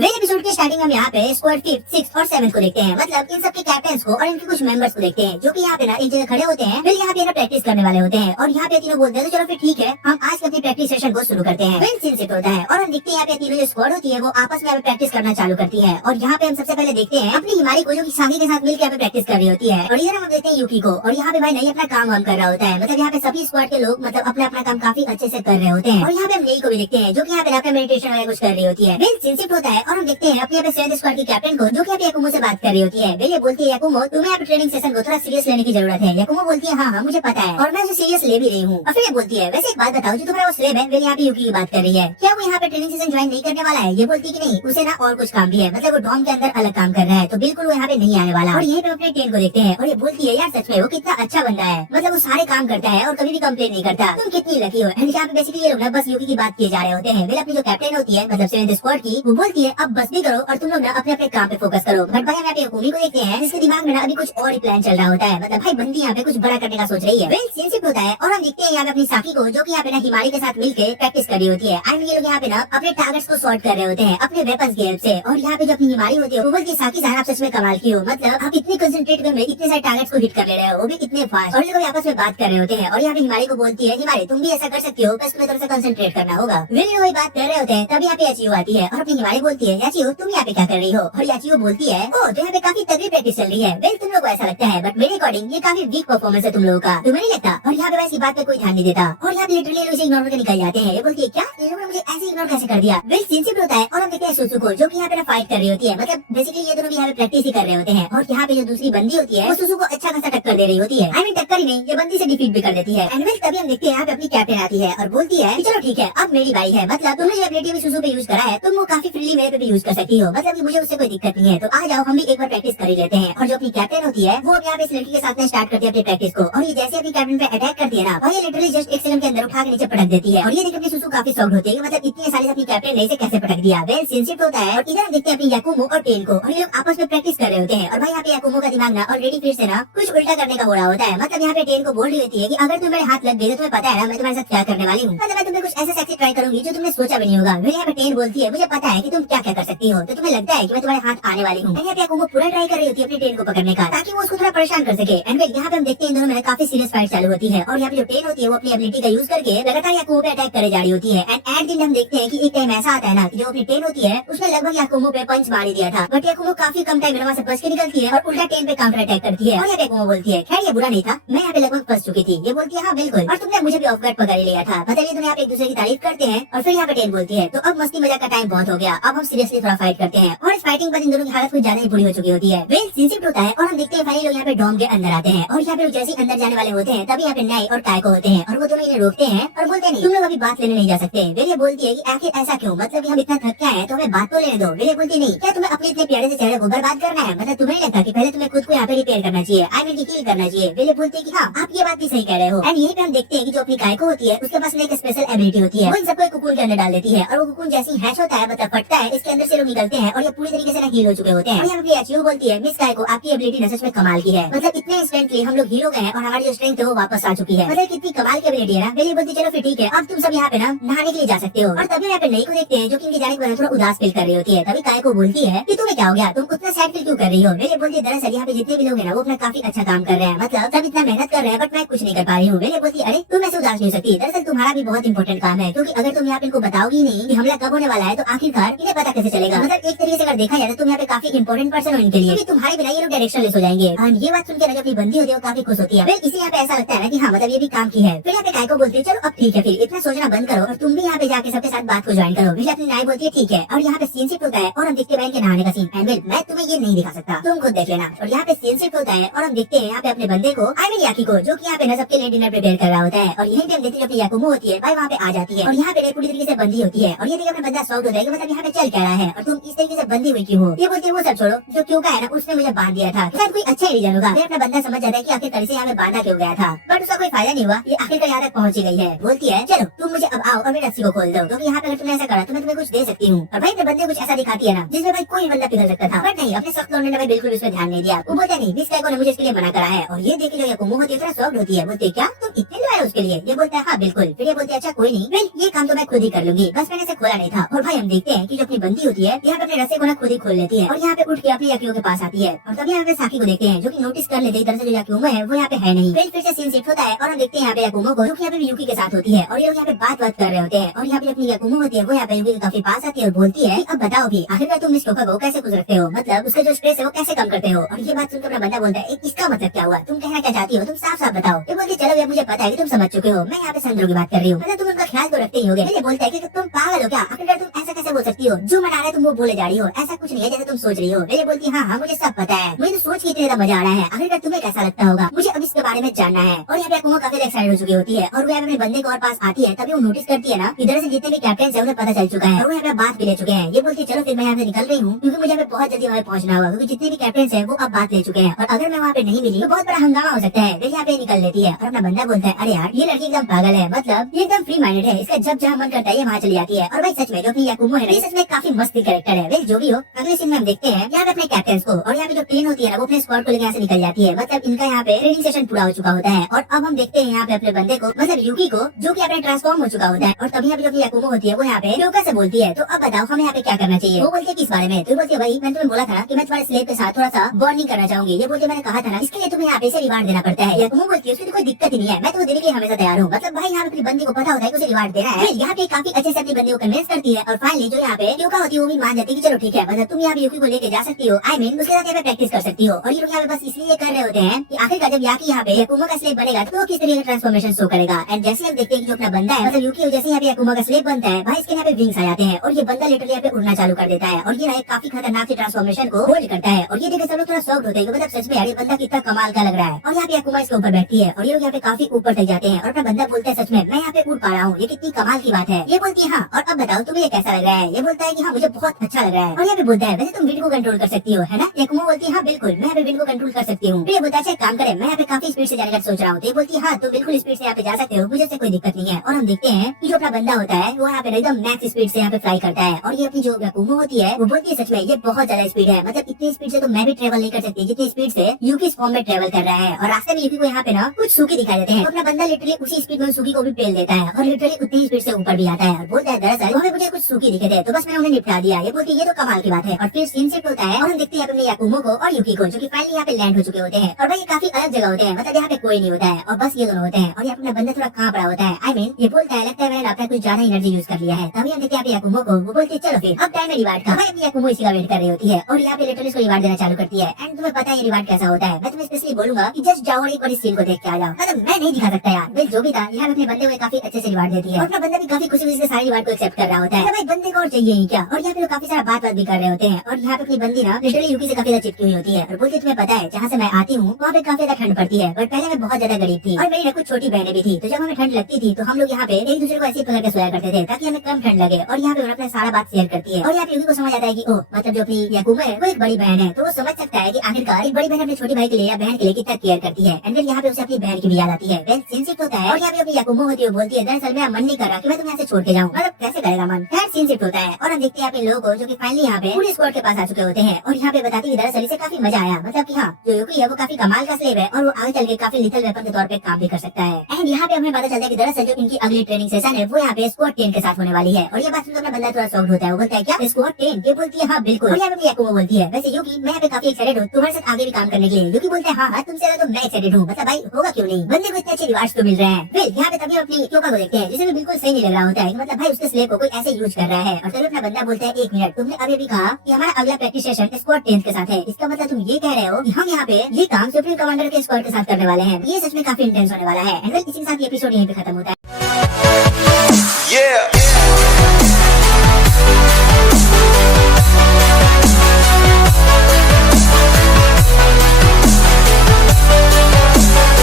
Well episode के starting हम यहाँ पे स्क्वाड 5, 6 और 7 को देखते हैं, मतलब इन सब के कैप्टन को और इनके कुछ मेंबर्स को देखते हैं जो कि यहाँ पे ना एक जगह खड़े होते हैं। फिर यहाँ पे ना प्रैक्टिस करने वाले होते हैं और यहाँ पे तीनों बोलते हैं तो चलो फिर ठीक है, हम आज अपनी प्रैक्टिस सेशन को शुरू करते हैं। वेल सीन शिफ्ट होता है और हम देखते हैं यहाँ पे तीनों जो स्क्वाड होती है वो आपस में प्रैक्टिस करना चालू करती है। और यहाँ पे हम सबसे पहले देखते हैं अपनी हिमारी को जो की सागी के साथ मिलकर यहाँ पे प्रैक्टिस कर रही होती है। और इधर हम देखते हैं यूकी को, और यहाँ पे भाई नहीं अपना काम वाम कर रहा होता है, मतलब यहाँ पे सभी स्क्वाड के लोग मतलब अपना अपना काम काफी अच्छे से कर रहे होते हैं। और यहाँ पे हम नई को भी देखते हैं जो की यहाँ पे अपना मेडिटेशन वगैरह कुछ कर रही होती है। वेल सीन शिफ्ट होता है और हम देखते हैं अपने यहाँ पे 7 स्क्वाड की कैप्टन को जो कि अभी याकुमो से बात कर रही होती है। वेल ये बोलती है याकुमो तुम्हें यहाँ पे ट्रेनिंग सेशन को थोड़ा सीरियस लेने की जरूरत है। याकुमो बोलती है हाँ मुझे पता है और मैं उसे सीरियस ले भी रही हूँ। और फिर ये बोलती है वैसे एक बात बताओ, जो तुम्हारा वो स्लेब है वेल यहाँ पे यूकी की बात कर रही है, क्या वो यहाँ पे ट्रेनिंग सेशन ज्वाइन नहीं करने वाला है? ये बोलती है कि नहीं, उसे ना और कुछ काम भी है, मतलब वो डॉम के अंदर अलग काम कर रहा है तो बिल्कुल वो यहाँ पे नहीं आने वाला। और यहीं पे अपने टेन को देखते हैं और ये बोलती है यार सच में वो कितना अच्छा बंदा है, मतलब वो सारे काम करता है और कभी भी कंप्लेन नहीं करता, तुम कितनी लकी हो। एंड यहाँ पे बेसिकली ये लोग ना बस यूकी की बात किए जा रहे होते हैं। वेल अपनी जो कैप्टन होती है मतलब 7th स्क्वाड की, वो बोलती है अब बस भी करो और तुम लोग ना अपने अपने काम पे फोकस करो। बट भाई हम यहाँ पे यूकी को देखते हैं जिसके दिमाग में ना अभी कुछ और ही प्लान चल रहा होता है, मतलब भाई बंदी यहाँ पे कुछ बड़ा करने का सोच रही है। वेल सीन शिफ्ट होता है और हम देखते हैं यहाँ पे अपनी साकी को जो कि यहाँ पे ना हिमारी के साथ मिलकर प्रैक्टिस कर रही होती है। एंड ये लोग यहाँ पे ना अपने टारगेट्स को सॉर्ट कर रहे होते हैं अपने वेपन्स की हेल्प से। और यहाँ पे जो अपनी हिमारी होती है वो बोलती है साकी जान आप सच में कमाल की हो, मतलब आप इतने कंसंट्रेट कर इतने सारे टारगेट्स को हिट कर ले रहे हो, वो भी इतने फास्ट। और ये लोग आपस में बात कर रहे होते हैं और यहाँ पे हिमारी को बोलती है हिमारी तुम भी ऐसा कर सकती हो, बस तुम्हें थोड़ा सा कंसंट्रेट करना होगा। वे लोग बात कर रहे होते हैं तब यहाँ पे याचियो आती है और अपनी हिमारी बोलती है याचियो तुम यहाँ पे क्या कर रही हो? और याचियो बोलती है ओ तो यहाँ पे काफी तगड़ी प्रैक्टिस चल रही है। वेल तुम लोग को ऐसा लगता है बट मेरे अकॉर्डिंग ये काफी वीक परफॉर्मेंस है तुम लोगों का, तुम्हें नहीं लगता? और यहाँ पे वैसी बात पे कोई ध्यान नहीं देता और यहाँ पे लिटरली लोग इग्नोर करके निकल जाते हैं। ये बोलती है क्या इन लोगों ने मुझे ऐसे इग्नोर कैसे कर दिया? वेल सीन शिफ्ट होता है और हम देखते हैं सुसु को जो कि यहाँ पे फाइट कर रही होती है, मतलब बेसिकली ये दोनों भी यहाँ पे प्रैक्टिस ही कर रहे होते हैं। और यहाँ पे जो दूसरी बंदी होती है वो सुसु को अच्छा खासा टक्कर दे रही होती है। आई मीन टक्कर ही नहीं, ये बंदी से डिफीट भी कर देती है। एंड वेल तभी हम देखते हैं यहाँ पे अपनी कैप्टन आती है और बोलती है चलो ठीक है अब मेरी बारी है, मतलब तुमने जो एबिलिटी भी सुसु पे यूज करा है तुम वो काफी फ्रीली मेरे पे भी यूज कर सकती हो, मतलब कि मुझे उससे कोई दिक्कत नहीं है, तो आ जाओ हम भी एक बार प्रैक्टिस कर ही लेते हैं। और जो अपनी कैप्टन होती है वो यहाँ पे इस लड़की के साथ में स्टार्ट करती है अपनी प्रैक्टिस को। और ये जैसे अपनी कैप्टन पे अटैक करती है ना और ये लिटरली जस्ट एक सेकंड के अंदर उठा के नीचे पटक देती है। और ये देख अपनी सुसु काफी शॉक्ड होती है, मतलब इतनी सारी अपनी कैप्टन ने इसे कैसे पटक दिया। वेल सीन शिफ्ट होता है और इधर हम देखते हैं अपनी याकुमो और टेन को, और ये लोग आपस में प्रैक्टिस कर रहे होते हैं। और भाई यहाँ पे याकुमो का दिमाग ना ऑलरेडी फिर से ना कुछ उल्टा करने का हो रहा होता है, मतलब यहाँ पे टेन को बोल रही होती है कि अगर तुम मेरे हाथ लग गए तो तुम्हें पता है ना मैं तुम्हारे साथ क्या करने वाली हूँ, मतलब मैं तुम्हें कुछ ऐसे सेक्सी ट्राई करूंगी जो तुमने सोचा भी नहीं होगा। मेरे यहाँ पे टेन बोलती है मुझे पता है कि तुम क्या क्या कर सकती हो, तो तुम्हें लगता है कि मैं तुम्हारे हाथ आने वाली हूँ। यहाँ पे याकुमो पूरा ट्राई कर रही होती है अपनी टेन को पकड़ने का ताकि वो उसको थोड़ा परेशान कर सके। एंड यहाँ पे हम देखते हैं इन दोनों में काफी सीरियस फाइट चालू होती है और यहाँ पे जो टेन होती है वो अपनी एबिलिटी का यूज करके लगातार याकुमो पे अटैक करे जा रही होती है। एंड एट दिन हम देखते हैं कि एक टाइम ऐसा आता है ना कि जो अपनी टेन होती है उसने लगभग याकुमो पे पंच मार दिया था, बट याकुमो काफी कम टाइम में वहाँ से बच के निकलती है और उल्टा टेन पे काउंटर अटैक करती है। और याकुमो बोलती है खैर ये बुरा नहीं था, मैं यहाँ पे लगभग फंस चुकी थी। ये बोलती है हाँ बिल्कुल, और तुमने मुझे भी ऑफ गार्ड पकड़ लिया था, बताइए दोनों यहाँ पे एक दूसरे की तारीफ करते हैं। और फिर यहाँ पे टेन बोलती है तो अब मस्ती मजाक का टाइम बहुत हो गया, अब हम सीरियसली थोड़ा फाइट करते हैं। और इस फाइटिंग पर इन दोनों की हालत कुछ ज्यादा ही बुरी हो चुकी होती है। वेल सीन शिफ्ट होता है और हम देखते हैं फाइनली लोग यहाँ पे डॉम के अंदर आते हैं और यहाँ पे जैसे अंदर जाने वाले होते हैं तभी यहाँ पे नाई और कायको होते हैं और वो दोनों इन्हें रोकते हैं और बोलते नहीं तुम लोग अभी बात लेने नहीं जा सकते। वेल ये बोलती है कि आखिर ऐसा क्यों, मतलब हम इतना थक गए हैं तो हमें बात तो लेने दो। वेल ये बोलती नहीं क्या तुम्हें अपने इतने प्यारे से चेहरे को बर्बाद करना है, मतलब तुम्हें नहीं लगता कि पहले तुम्हें खुद को यहाँ पे रिपेयर करना चाहिए, आई मीन हील करना चाहिए। वेल ये बोलती है कि हाँ आप ये बात भी सही कह रहे हो। एंड यहीं पे हम देखते हैं कि जो अपनी कायको होती है उसके पास एक स्पेशल एबिलिटी होती है, वो इन सबको एक कुकून के अंदर डाल देती है और वो कुकून जैसे हैच होता है मतलब फटता है इसके अंदर से लोग निकलते हैं और ये पूरी तरीके से हील हो चुके होते हैं। और यहाँ पे याचियो बोलती है मिस कायको आपकी एबिलिटी सच में कमाल की है, मतलब इतने इंस्टेंटली हम लोग हील हो गए हैं और हमारी जो स्ट्रेंथ है वो वापस आ चुकी है, मतलब कितनी कमाल की एबिलिटी है ना। वेल ये बोलती चलो फिर ठीक है अब तुम सब यहाँ पे ना नहाने के लिए जा सकते हो। और तभी यहाँ पे नई को देखते हैं जो कि इनकी जाने के बाद थोड़ा उदास फील कर रही होती है। तभी कायको बोलती है कि तुम्हें क्या हो गया, तुम उतना सैड फील क्यों कर रही हो? वेल ये बोलती है दरअसल यहाँ पे जितने भी लोग हैं ना वो अपना काफी अच्छा काम कर रहे हैं, मतलब सब इतना मेहनत कर रहे हैं बट मैं कुछ नहीं कर पा रही हूँ। वेल ये बोलती है अरे तुम ऐसे उदास नहीं हो सकती, दरअसल तुम्हारा भी बहुत इंपॉर्टेंट काम है, क्योंकि अगर तुम यहाँ पे इनको बताओगी नहीं कि हमला कब होने वाला है तो आखिरकार इन्हें पता कैसे चलेगा, मतलब एक तरीके से अगर देखा जाए तो तुम यहाँ पे काफी इंपॉर्टेंट पर्सन हो इनके लिए, क्योंकि तुम्हारे बिना ये लोग डायरेक्शन लेस हो जाएंगे। और ये बात सुनकर जो अपनी बंदी होती है वो काफी खुश होती है। फिर इसी यहाँ पे ऐसा लगता है ना कि हाँ मतलब ये भी काम की है। फिर यहाँ पे कायको बोलती है चलो अब ठीक है फिर इतना सोचना बंद करो और तुम भी यहाँ पे जाके सबके साथ बात को ज्वाइन करो। फिर अपनी नाई बोलती है ठीक है। और यहाँ पे सीन शिफ्ट होता है और हम देखते हैं बहन के नहाने का सीन। एंड वेल मैं तुम्हें ये नहीं दिखा सकता, तुम खुद देख लेना। और यहाँ पे सीन शिफ्ट होता है और हम देखते हैं यहाँ पे अपने बंदे को आई मीन याकी को जो कि यहाँ पे ना सबके लिए डिनर प्रिपेयर कर रहा होता है। और यहीं पे हम देखते हैं जो याकुमो होती है भाई वहाँ पे आ जाती है और यहाँ पे पूरी तरीके से बंदी होती है। और ये देखिए अपना बंदा शॉक्ड हो जाएगा, मतलब यहाँ पे चल क्या रहा है और तुम इस तरीके से बंदी हुई क्यों हो? ये बोलती है वो सब छोड़ो, जो क्यों का है ना उसने मुझे बांध दिया था, शायद कोई अच्छा रीजन रीजन होगा। फिर अपना बंदा समझ जाता है कि आखिर से यहाँ पे बांधा क्यों गया था, बट उसका कोई फायदा नहीं हुआ। ये आखिरकार यहाँ तक पहुंची गई है। बोलती है चलो तुम मुझे अब आओ और मेरी रस्सी को खोल दो, क्योंकि यहाँ पे अगर तुमने ऐसा करा तो मैं तुम्हें कुछ दे सकती हूँ। और भाई अपने बंदे कुछ ऐसा दिखाती है ना जिसमें भाई कोई बंदा पिघल सकता था, बट नहीं, अपने सख्त लोगों ने भाई बिल्कुल उसमें ध्यान नहीं दिया। वो बोलता नहीं, इस ने मुझे इसके लिए मना करा है। और ये देख जो याकुमो होती है शॉक्ड होती है। बोलती है क्या तुम इतने लॉयल उसके लिए? ये बोलता है हाँ बिल्कुल। फिर ये बोलती है अच्छा कोई नहीं, वेल ये काम तो मैं खुद ही कर लूंगी, बस मैंने इसे खोला नहीं था। और भाई हम देखते हैं कि जो अपनी बंदी होती है यहाँ पे अपने रस्से को ना खुद ही खोल लेती है और यहाँ पे उठ के अपने याकुमो के पास आती है। और तभी यहाँ पे साकी को देखते हैं जो कि नोटिस कर लेते हैं दरअसल जो याकुमो है वो यहाँ पे है नहीं। फिर से सीन शिफ्ट होता है और हम देखते हैं यहाँ पे याकुमो को जो कि यहाँ पे यूकी के साथ होती है और ये लोग यहाँ पे बात कर रहे होते हैं। और यहाँ पे अपनी याकुमो होती है वो यहाँ पे यूकी के काफी पास आती है और बोलती है अब बताओ भी आखिरकार तुम इस टोका को कैसे गुजरते हो, मतलब उसका जो स्ट्रेस है वो कैसे कम करते हो। और ये बात सुनकर अपना बंदा बोलता है इसका मतलब क्या हुआ, तुम कहना क्या चाहती हो, तुम साफ साफ बताओ। ये बोलती चलो मुझे पता है कि तुम समझ चुके हो, मैं यहाँ पे संदर्भ की बात कर रही हूँ, मतलब तुम उनका ख्याल तो रखते ही होगे। ये बोलता है कि तुम पागल हो क्या, आखिरकार तुम ऐसा कैसे बोल सकती हो, जो मना रहा है तुम वो बोले जा रही हो, ऐसा कुछ नहीं है जैसे तुम सोच रही हो। ये बोलती है हाँ मुझे सब पता है, मुझे तो सोच के इतना ज्यादा मजा आ रहा है, आखिरकार तुम्हें कैसा लगता होगा, मुझे अब इसके बारे में जानना है। और यहाँ पे याकुमो काफी एक्साइटेड हो चुकी होती है और वो अपने बंदे को और पास आती है। तभी वो नोटिस करती है ना इधर से जितने भी कैप्टन है उन्हें पता चल चुका है और वो यहाँ पे बात भी ले चुके हैं। ये बोलती है चलो फिर मैं यहाँ से निकल रही हूँ क्योंकि मुझे यहाँ पे बहुत जल्दी वहाँ पहुँचना होगा, क्योंकि जितने भी कैप्टन है वो अब बात ले चुके हैं और अगर मैं वहाँ पे नहीं मिली तो बहुत बड़ा हंगामा हो सकता है। वे यहाँ पे निकल लेती है और अपना बंदा बोलता है अरे यार ये लड़की एकदम पागल है, मतलब ये एकदम फ्री माइंडेड है, इसका जब जहाँ मन करता है ये वहाँ चली जाती है। और भाई सच में जो अपनी याकुमो है ये सच में काफी मस्त कैरेक्टर है। वे जो भी हो अगले सीन में हम देखते हैं यहाँ पे अपने कैप्टन को और यहाँ पे जो टीम होती है ना वो अपने स्क्वाड को लेकर यहाँ से निकल जाती है, मतलब इनका यहाँ पे ट्रेनिंग सेशन पूरा हो चुका होता है। और अब हम देखते हैं यहाँ पे अपने बंदे को, मतलब यूकी को, जो कि अपने ट्रांसफॉर्म हो चुका होता है। और तभी यहाँ पे जो अपनी याकुमो होती है वो यहाँ पे टोका से बोलती है तो अब बताओ हमें यहाँ पे क्या करना चाहिए। वो बोलती है किस बारे में, तो बोलती है भाई मैंने तुम्हें बोला था कि मैं तुम्हारे स्लेव के साथ थोड़ा सा बॉन्डिंग करना चाहूंगी। ये बोलती मैंने कहा था ना इसके लिए तुम्हें यहाँ पे से रिवार्ड देना पड़ता है। याकुमो बोलती है उसकी कोई दिक्कत ही नहीं है, मैं तो देने के लिए हमेशा तैयार हूँ। मतलब भाई यहाँ पे अपनी बंदी को पता होता है कि उसे रिवार्ड देना है। यहाँ पे काफी अच्छे से अपनी बंदी को कन्विंस करती है और फाइनली जो यहाँ पे टोका होती है वो भी मान जाती है कि चलो ठीक है, मतलब तुम यहाँ पे यूकी को लेके जा सकती हो, आई मीन उसके साथ यहाँ पे प्रैक्टिस कर सकती हो। और ये लोग यहाँ पे बस इसलिए कर रहे होते हैं कि आखिरकार जब याकी यहाँ पे याकुमो का स्लेव बनेगा तो किस तरीके का ट्रांसफॉर्मेशन शो करेगा। एंड जैसे हम देखते हैं कि जो अपना बंदा है मतलब यूकी जैसे यहाँ पे याकुमो का स्लेव बनता है भाई इसके यहाँ पे विंग्स आ जाते हैं और ये बंदा लिटरली यहाँ पे उड़ना चालू कर देता है और ये ना काफी खतरनाक से ट्रांसफॉर्मेशन को होल्ड करता है। और ये देखे सब लोग थोड़ा शॉक्ड होते हैं, मतलब सच में यार ये बंदा कितना कमाल का लग रहा है। और यहाँ पे याकुमो इसके ऊपर बैठती है और ये लोग यहाँ पे काफी ऊपर तक जाते हैं और अपना बंदा बोलता है सच में मैं यहाँ पे उड़ पा रहा हूँ, ये कितनी कमाल की बात है। ये बोलती है हाँ और अब बताओ तुम्हें ये कैसा लग रहा है। ये बोलता है कि हाँ मुझे बहुत अच्छा लग रहा है। और यहाँ पे बोलता है वैसे तुम विंड को कंट्रोल कर सकती हो है ना। याकुमो बोलती है हाँ बिल्कुल मैं यहाँ पे विंड को कंट्रोल कर सकती हूँ। ये बोलता है काम करे मैं यहाँ पे काफी स्पीड से जाने का सोच रहा हूँ। तो ये बोलती है हाँ तो बिल्कुल स्पीड से यहाँ पे जा सकते हो, मुझे से कोई दिक्कत नहीं है। और हम देखते हैं कि जो अपना बंदा होता है वो यहाँ पे एकदम मैक्स स्पीड से यहाँ पे फ्लाई करता है और ये अपनी जो याकुमो होती है वो बोलती है सच में ये बहुत ज्यादा स्पीड है, मतलब इतनी स्पीड से तो मैं भी ट्रेवल नहीं कर सकती जितनी स्पीड से यूकी इस फॉर्म में ट्रेवल कर रहा है। और रास्ते में यूकी को यहाँ पे ना कुछ सूखी दिखाई देते हैं तो अपना बंदा लिटरली उसी स्पीड में सूखी को भी पेल देता है और लिटरली उतनी स्पीड से ऊपर भी आता है और बोलता है दरअसल वहाँ पे मुझे कुछ सूखी दिखे थे तो बस मैंने उन्हें निपटा दिया। ये बोलती है ये तो कमाल की बात है। और फिर सीन शिफ्ट होता है और हम देखते हैं अपने याकुमो को और यूकी को जो कि फाइनली यहाँ पे लैंड हो चुके होते हैं। और भाई ये काफी अलग जगह होते हैं, मतलब यहाँ पे कोई नहीं होता है और बस ये दोनों होते हैं और ये अपना बंदा थोड़ा कांप रहा होता है। आई मीन ये बोलता है लगता है मैंने अपना कुछ ज्यादा एनर्जी यूज कर लिया है। तभी हम देखते हैं याकुमो को, वो बोलती है चलो फिर अब टाइम है रिवार्ड का। भाई याकुमो इसी का वेट कर रही होती है और यहाँ पे लिटरली इसको रिवार्ड देना चालू करती है। एंड तुम्हें पता है ये रिवार्ड कैसा होता है, मैं तुम्हें स्पेशली बोलूंगा कि जस्ट जाओ और एक बार इस सीन को देख के आ जाओ, मतलब मैं नहीं दिखा सकता यार। जो भी था यहाँ अपने बंदे को काफी अच्छे से रिवार्ड देती है और अपना बंदा भी काफी खुशी से सारे रिवार्ड को एक्सेप्ट कर रहा होता है। भाई बंदे को और चाहिए ही क्या। और यहाँ पे काफी सारा बात भी कर रहे होते हैं और यहाँ पे अपनी बंदी ना लिटरली यूकी से काफी ज्यादा चिपकी हुई होती है और बोलती तुम्हें पता है जहाँ से मैं आती हूँ वहाँ पे काफी ज्यादा ठंड पड़ती है, बट पहले मैं बहुत ज्यादा गरीब थी और मेरी कुछ छोटी बहनें भी थी, तो जब हमें ठंड लगती थी तो हम लोग यहाँ पे एक दूसरे को ऐसे पकड़ के सोया करते थे ताकि हमें कम ठंड लगे। और यहाँ पे अपना सारा बात शेयर करती है और यहाँ पे यूकी को समझ आता है कि ओह मतलब जो अपनी याकुमो है वो एक बड़ी बहन है, तो वो समझ सकता है कि आखिरकार एक बड़ी बहन अपने छोटी भाई के लिए या बहन के लिए कितना केयर करती है। एंड फिर यहाँ पे उसे अपनी बहन की भी याद आती है। वेल सीन शिफ्ट होता है और यहाँ पे अपनी याकुमो होती है, बोलती है दरअसल मेरा मन नहीं कर रहा कि मैं तुम्हें यहाँ से छोड़ के जाऊँ, मतलब कैसे करेगा मन। खैर सीन शिफ्ट होता है और हम देखते हैं अपने लोगों को जो कि फाइनली यहाँ पे पूरे स्क्वाड के पास आ चुके होते हैं और यहाँ पे बताती है दरअसल इसे काफी मजा आया, मतलब कि हाँ जो यूकी है वो काफी कमाल का स्लेव है और वो आगे चल के काफी लिथल वेपन के तौर पे काम भी कर सकता है। एंड यहाँ पे हमें पता चलता है कि दरअसल जो इनकी अगली ट्रेनिंग सेशन है वो यहाँ पे स्क्वाड 10 के साथ होने वाली है। और ये बात सुनकर अपना बंदा थोड़ा शॉक्ड होता है, वो बोलता है क्या स्क्वाड 10? ये बोलती है हाँ बिल्कुल। और यहाँ पे याकुमो बोलती है वैसे यूकी मैं यहाँ पे काफी एक्साइटेड हूँ तुम्हारे साथ आगे भी काम करने के लिए। यूकी बोलता है हाँ तुमसे ज्यादा तो मैं एक्साइटेड हूँ, मतलब भाई होगा क्यों नहीं, बंदे को इतने अच्छे रिवार्ड्स तो मिल रहे हैं। फिर यहाँ पे तभी अपनी टोका को देखते हैं जिसे भी बिल्कुल सही नहीं लग रहा होता है, मतलब भाई उसके स्लेव को कोई ऐसे यूज कर रहा है। और तभी अपना बंदा बोलता है एक मिनट तुमने अभी भी कहा कि हमारा अगला प्रैक्टिस सेशन स्क्वाड 10 के साथ है, इसका मतलब तुम ये कह रहे हो कि हम यहाँ पे ये काम सुप्रीम कमांडर के स्क्वाड के साथ करने वाले हैं। ये सच में काफी इंटेंस होने वाला है। एंड इसी के साथ ये एपिसोड यहीं पे खत्म होता है।